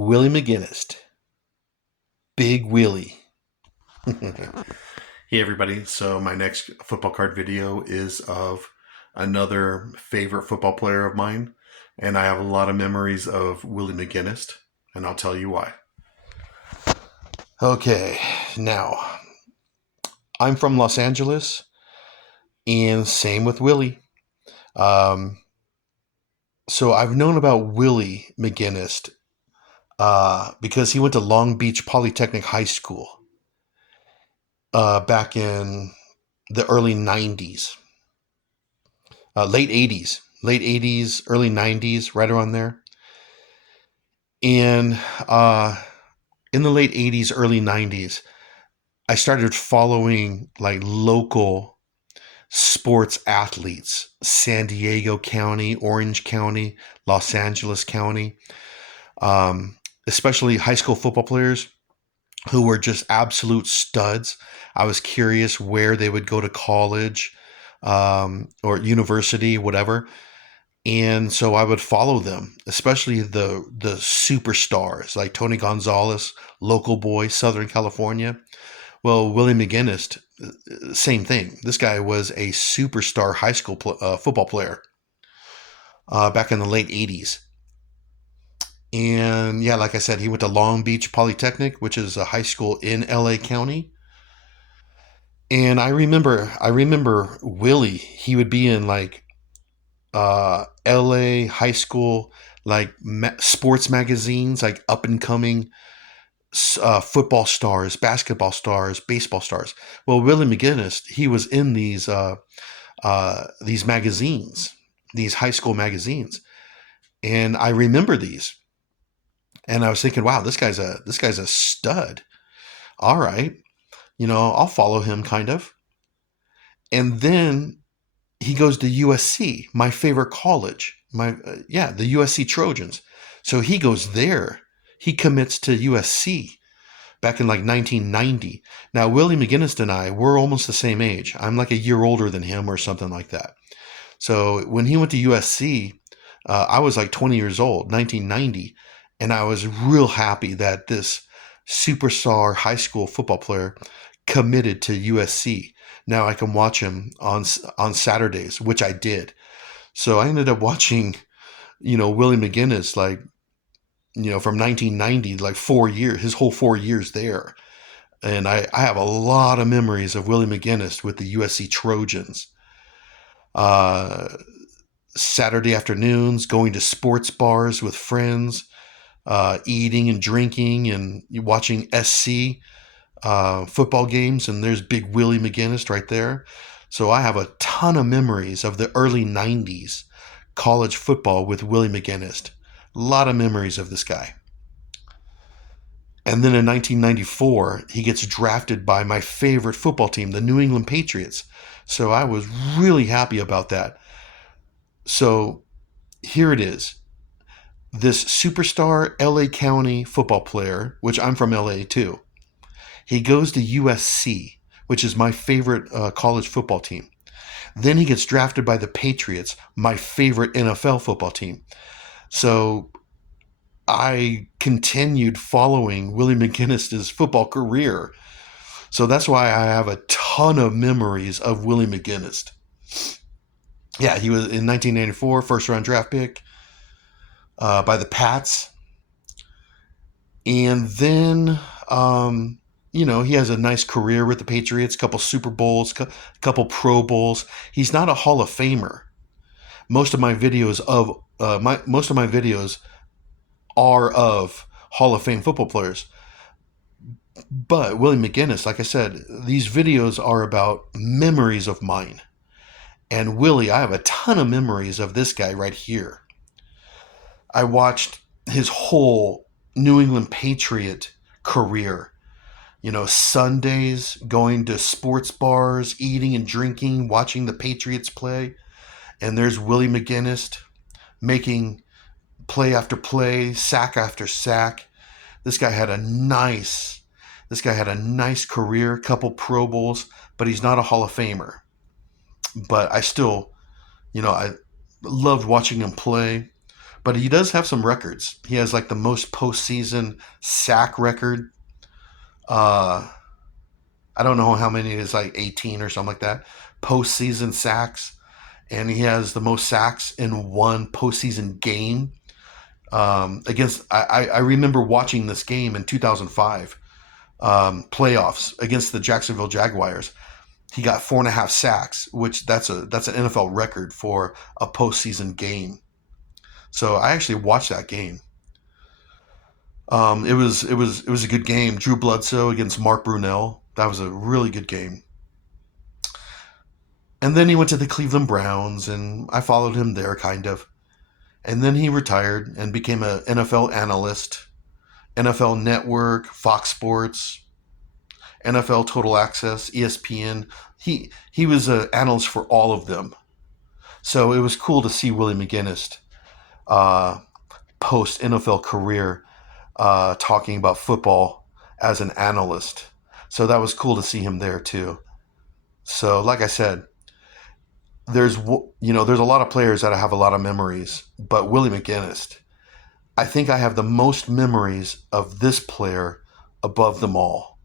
Willie McGinest. Big Willie. Hey everybody, so my next football card video is of another favorite football player of mine, and I have a lot of memories of Willie McGinest, and I'll tell you why. Okay, now, I'm from Los Angeles, and same with Willie. Um, so I've known about Willie McGinest because he went to Long Beach Polytechnic High School back in the early 90s, late 80s, early 90s, right around there. And in the late 80s, early 90s, I started following like local sports athletes, San Diego County, Orange County, Los Angeles County, um, especially high school football players who were just absolute studs. I was curious where they would go to college or university, whatever. And so I would follow them, especially the superstars like Tony Gonzalez, local boy, Southern California. Well, Willie McGinest, same thing. This guy was a superstar high school football player back in the late 80s. And yeah, like I said, he went to Long Beach Polytechnic, which is a high school in LA County. And I remember Willie. He would be in like LA high school like sports magazines, like up and coming football stars, basketball stars, baseball stars. Well, Willie McGinest, he was in these magazines, these high school magazines, and I remember these. And I was thinking, wow, this guy's a stud. All right, I'll follow him kind of. And then he goes to USC, my favorite college. The USC Trojans. So he goes there. He commits to USC back in like 1990. Now, Willie McGinest and I, we're almost the same age. I'm like a year older than him or something like that. So when he went to USC, I was like 20 years old, 1990. And I was real happy that this superstar high school football player committed to USC. Now I can watch him on Saturdays, which I did. So I ended up watching, Willie McGinest like, from 1990, like 4 years, his whole 4 years there. And I have a lot of memories of Willie McGinest with the USC Trojans. Uh, Saturday afternoons, going to sports bars with friends, eating and drinking and watching SC football games. And there's big Willie McGinest right there. So I have a ton of memories of the early 90s college football with Willie McGinest. A lot of memories of this guy. And then in 1994, he gets drafted by my favorite football team, the New England Patriots. So I was really happy about that. So here it is. This superstar LA County football player, which I'm from LA too, he goes to USC, which is my favorite college football team. Then he gets drafted by the Patriots, my favorite NFL football team. So I continued following Willie McGinest's football career. So that's why I have a ton of memories of Willie McGinest. Yeah, he was in 1994, first round draft pick by the Pats. And then, he has a nice career with the Patriots, couple Super Bowls, couple Pro Bowls. He's not a Hall of Famer. Most of my videos are of Hall of Fame football players. But Willie McGinest, like I said, these videos are about memories of mine. And Willie, I have a ton of memories of this guy right here. I watched his whole New England Patriot career. Sundays, going to sports bars, eating and drinking, watching the Patriots play. And there's Willie McGinest making play after play, sack after sack. This guy had a nice career, couple Pro Bowls, but he's not a Hall of Famer. But I still, I loved watching him play. but he does have some records. He has like the most postseason sack record. Uh, I don't know how many it is, like 18 or something like that. Postseason sacks, and he has the most sacks in one postseason game. Against, I remember watching this game in 2005 playoffs against the Jacksonville Jaguars. He got 4.5 sacks, which that's an NFL record for a postseason game. So I actually watched that game. It was a good game. Drew Bledsoe against Mark Brunell. That was a really good game. And then he went to the Cleveland Browns, and I followed him there, kind of. And then he retired and became an NFL analyst, NFL Network, Fox Sports, NFL Total Access, ESPN. He was an analyst for all of them. So it was cool to see Willie McGinest uh, post NFL career talking about football as an analyst. So that was cool to see him there too. So like I said, there's a lot of players that I have a lot of memories, but Willie McGinest, I think I have the most memories of this player above them all.